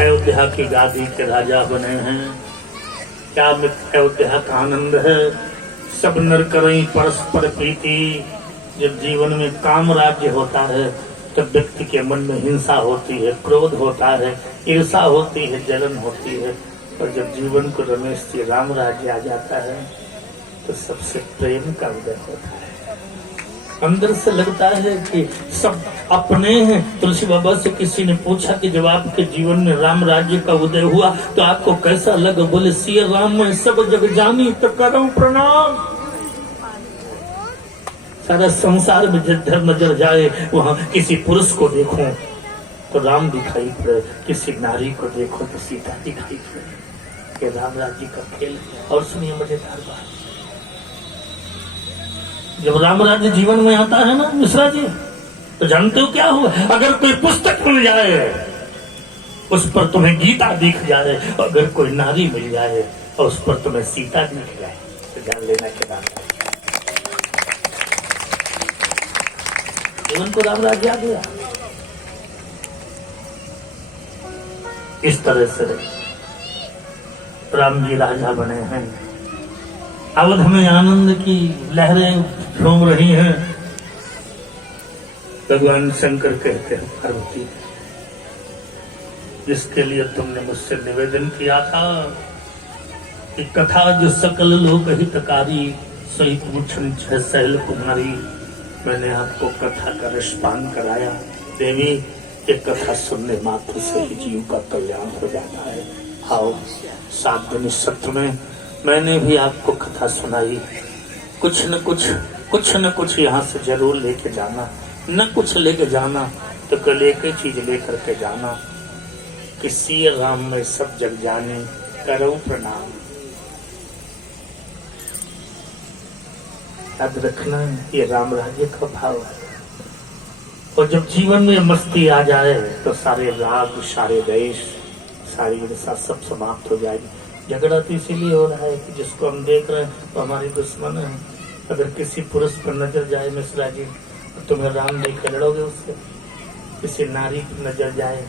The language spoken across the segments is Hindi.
अयोध्या की गादी के राजा बने हैं। क्या अयोध्या का आनंद है। सब नर करें परस्पर प्रीति। जब जीवन में काम राज्य होता है तब व्यक्ति के मन में हिंसा होती है, क्रोध होता है, ईर्षा होती है, जलन होती है। और जब जीवन को रमेश जी राम राज्य आ जाता है तो सबसे प्रेम का उदय होता है। अंदर से लगता है कि सब अपने हैं। तुलसी बाबा से किसी ने पूछा कि जब आपके जीवन में राम राज्य का उदय हुआ तो आपको कैसा लगा? बोले सिया राम में सब जग जानी तो करूं प्रणाम। सारा संसार में जिधर नजर जाए वहां किसी पुरुष को देखो तो राम दिखाई पड़े, किसी नारी को देखो तो सीता दिखाई पड़े। ये राम राज्य का खेल। और सुनिए मजेदार बात, जब राम राज्य जीवन में आता है ना मिश्रा जी, तो जानते हो क्या हुआ? अगर कोई पुस्तक मिल जाए उस पर तुम्हें गीता दिख जाए, अगर कोई नारी मिल जाए और उस पर तुम्हें सीता दिख जाए तो जान लेना के बाद जीवन को राम राज्य आ गया। इस तरह से राम जी राजा बने हैं। अवध में आनंद की लहरें झूम रही हैं। भगवान शंकर कहते हैं पार्वती, जिसके लिए तुमने मुझसे निवेदन किया था कि कथा जो सकल लोक हितकारी सही पूछन छह सहल कुमारी, मैंने आपको कथा का रसपान कराया। देवी, एक कथा सुनने मात्र से ही जीव का कल्याण हो जाता है। आओ, 7 दिन इस सत्र में मैंने भी आपको कथा सुनाई। कुछ न कुछ यहाँ से जरूर लेके जाना। न कुछ लेके जाना तो कल एक ही चीज लेकर के जाना कि सिया राम में सब जग जाने करो प्रणाम। याद रखना, ये राम राज्य का भाव है। और जब जीवन में मस्ती आ जाए तो सारे राग, सारे देश, सारी ईर्षा सब समाप्त हो जाएगी। झगड़ा तो इसीलिए हो रहा है कि जिसको हम देख रहे हैं तो हमारी दुश्मन है। अगर किसी पुरुष पर नजर जाए मिश्रा जी तो तुम्हें राम देख लड़ोगे उससे। किसी नारी पर नजर जाए,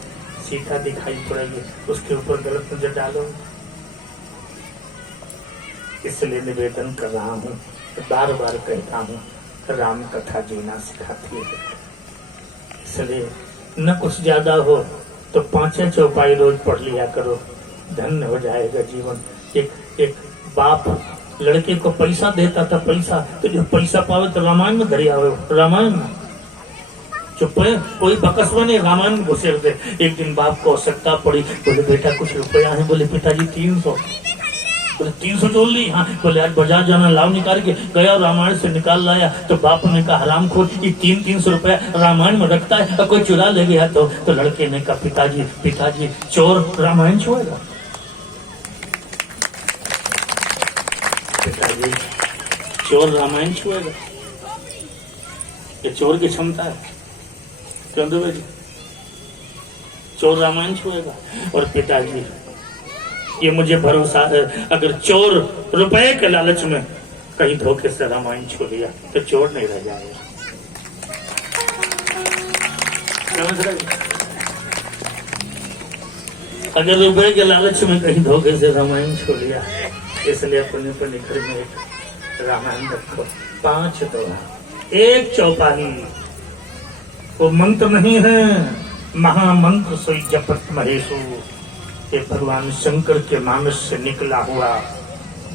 सीता दिखाई पड़ेगी, उसके ऊपर गलत नजर डालोगे। इसलिए निवेदन कर रहा हूँ, बार बार कहता हूँ, राम कथा जीना सिखाती है। इसलिए न कुछ ज्यादा हो तो 5 चौपाई रोज पढ़ लिया करो, धन्य हो जाएगा जीवन। एक बाप लड़के को पैसा देता था, पैसा तो जो पैसा पावे तो रामायण में धरी आवे, रामायण में चुप है, कोई बकसवा नहीं, रामायण में घुसेर दे। एक दिन बाप को आवश्यकता पड़ी, बोले बेटा कुछ रुपया है, बोले पिताजी 300, बोले 300 जोड़ ली, हाँ, बोले आज बाजार जाना, लाव निकाल के गया, रामायण से निकाल लाया। तो बाप ने कहा हरामखोर, ये 300 रुपया रामायण में रखता है, और कोई चुरा ले गया तो लड़के ने कहा पिताजी चोर रामायण छुएगा? पिताजी चोर रामायण छुएगा? ये चोर की क्षमता है, क्यों दो बेटी, चोर रामायण छुएगा? और पिताजी ये मुझे भरोसा है, अगर चोर रुपए के लालच में कहीं धोखे से रामायण छू लिया तो चोर नहीं रह जाएगा। समझ रहे? अगर रुपए के लालच में कहीं धोखे से रामायण छू लिया, इसलिए अपने घर में एक रामायण रखो, 5 दोहा, 1 चौपाई। वो मंत्र नहीं है, महामंत्र सोई जपत महेशु, ये भगवान शंकर के मानस से निकला हुआ